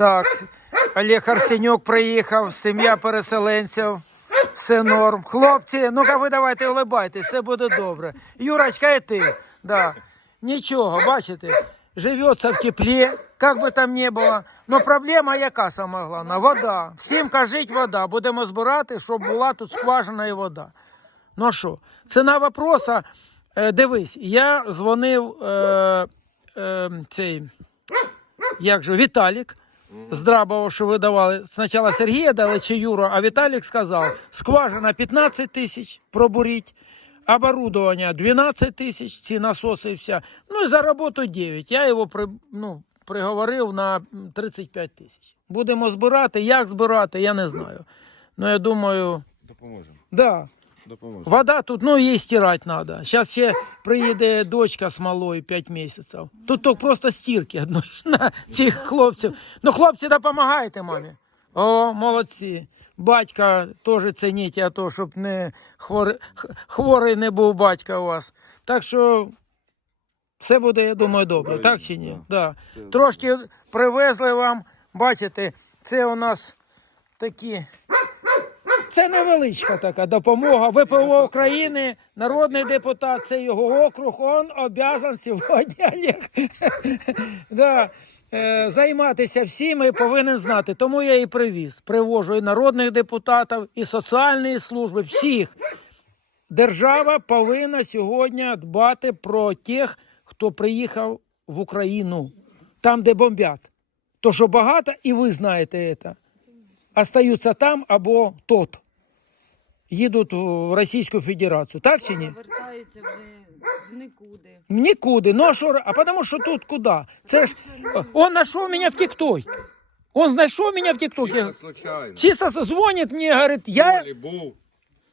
Так, Олег Арсенюк приїхав, сім'я переселенців. Все норм. Хлопці, ну-ка ви давайте улибайтесь, все буде добре. Юрочка, і ти. Да. Нічого, бачите, живеться в теплі, як би там не було. Но проблема яка сама головна? Вода. Всім кажіть вода. Будемо збирати, щоб була тут скважина і вода. Ну що, ціна вопроса. Е, дивись, я дзвонив е, е, цей, як же, Віталік з Драбова, що ви давали. Спочатку Сергія дали чи Юру, а Віталік сказав, скважина 15 тисяч пробуріть, оборудовання 12 тисяч, ці насоси і вся. Ну і за роботу 9. Я його при, ну, приговорив на м, 35 тисяч. Будемо збирати. Як збирати, я не знаю. Ну, я думаю, Допоможемо. да. Допоможемо. Вода тут, ну, її стирати треба. Зараз ще приїде дочка з малою 5 місяців. Тут то просто стірки одної на цих хлопців. Ну, хлопці, допомагайте мамі. О, молодці. Батька теж цініть, а то, щоб не хворий, хворий не був батька у вас. Так що все буде, я думаю, добре, так чи ні? да. Трошки привезли вам. Бачите, це у нас такі. Це невеличка така допомога. ВПО України, народний депутат, це його округ. Он обязан сьогодні да, е, займатися всім і повинен знати. Тому я і привіз. Привожу і народних депутатів, і соціальні служби, всіх. Держава повинна сьогодні дбати про тих, хто приїхав в Україну, там, де бомбять. То, що багато, і ви знаєте це, остаються там або тут. Їдуть в Російську Федерацію. Так чи ні? Вертаються в, не- в нікуди. Нікуди. Ну а що? А тому що тут куди? Це ж он знайшов мене в Тіктокі. Он знайшов мене в Тіктокі. Чисто случайно. Чисто дзвонить мені, говорить, я. полі був,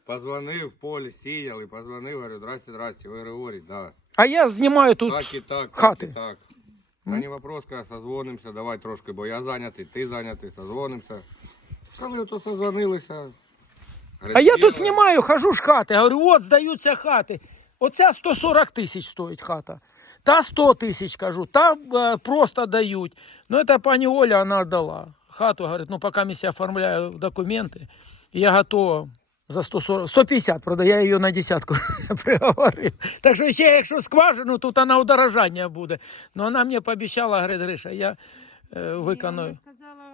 позвонив, в полі сіяли, позвонив, говорю, здрасте, здрасте, ви Григорій, да. А я знімаю тут. Так і так, хати. так і так. Та не вопрос, каже, созвонимося, давай трошки, бо я зайнятий, ти зайнятий, созвонимося. Коли то созвонилися. А я тут знімаю, хожу ж хати. Говорю, от здаються хати. Оця 140 тисяч стоїть хата. Та 100 тисяч кажу, та е, просто дають. Ну, це пані Оля, вона дала. Хату, говорить, ну, поки я оформляю документи, я готова за 140, 150, правда, я її на десятку приговорив. Так що ще, якщо скважину, тут вона удорожання буде. Ну, вона мені пообіцяла, говорить, Гриша, я е, виконую.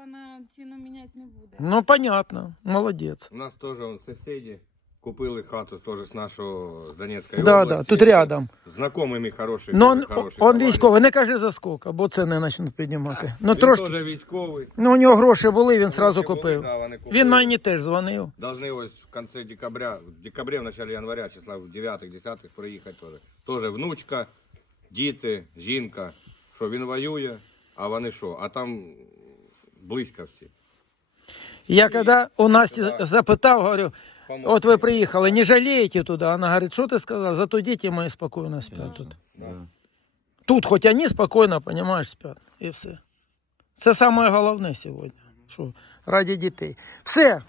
Вона ціну міняти не буде. Ну, понятно, молодець. У нас теж вон, сусіди купили хату теж з нашого, з Донецької Да, області. да, тут рядом. Знакомими хороші. Ну, он, хороші он товариші. військовий, не кажи за скільки, бо це не почнуть піднімати. Ну Він трошки. теж військовий. Ну, у нього гроші були, він одразу Гроші були, купив. да, вони купили. Він мені теж дзвонив. Должны ось в конце декабря, в декабре, в начале января, числа в 9-10 приїхати теж. Тоже внучка, діти, жінка. Що він воює, а вони що? А там близько всі. Я коли у Насті Да. запитав, говорю, от ви приїхали, не жалієте туди? Вона говорить, що ти сказав? Зато діти мої спокійно сплять тут. Да. Тут хоч вони спокійно, розумієш, сплять. І все. Це саме головне сьогодні. Що раді дітей. Все.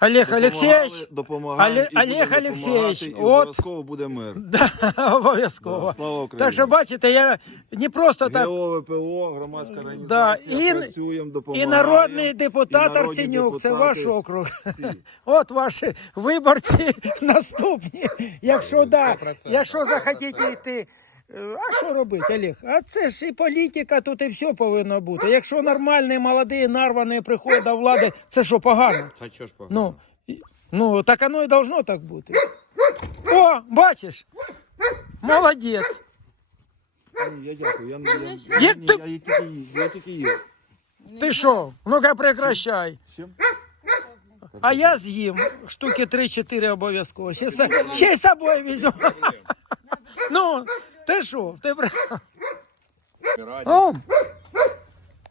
Олег Олексійович, допомагає, Олег Олексійович, от- обов'язково буде мир. да, обов'язково. Да, слава Україні. Так що бачите, я не просто так. ГО, ВПО, громадська Да, організація, і- працюємо, І народний депутат і Арсенюк, це ваш округ. Всі. От ваші виборці наступні. Якщо да, 100%. якщо захотіте йти. А що робити, Олег? А це ж і політика, тут і все повинно бути. Якщо нормальний, молодий, нарваний приходить до влади, це що погано? Та чого ж погано? Ну, ну так воно і должно так бути. О, бачиш? Молодець. Ні, Я дякую. Я, я, я, Як ти- я, я тільки, я тільки їв. Ти що? Ну-ка прекращай. Чим? А я з'їм штуки 3-4 обов'язково. Ще, й з собою візьму. Ну, ти що? Ти... при- О,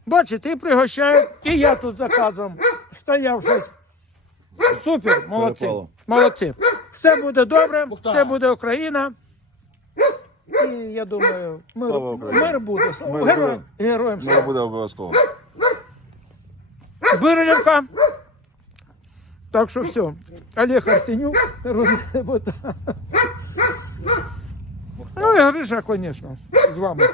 бачите, і пригощають, і я тут заказом стояв щось. Супер, молодці. Перепало. Молодці. Все буде добре, все буде Україна. І я думаю, мир, Слава Україні. мир буде. Мир Героям, героям Мир слава. буде обов'язково. Бирилівка. Так що все. Олег Арсенюк, народний депутат. Ну і Гриша, звісно, з вами.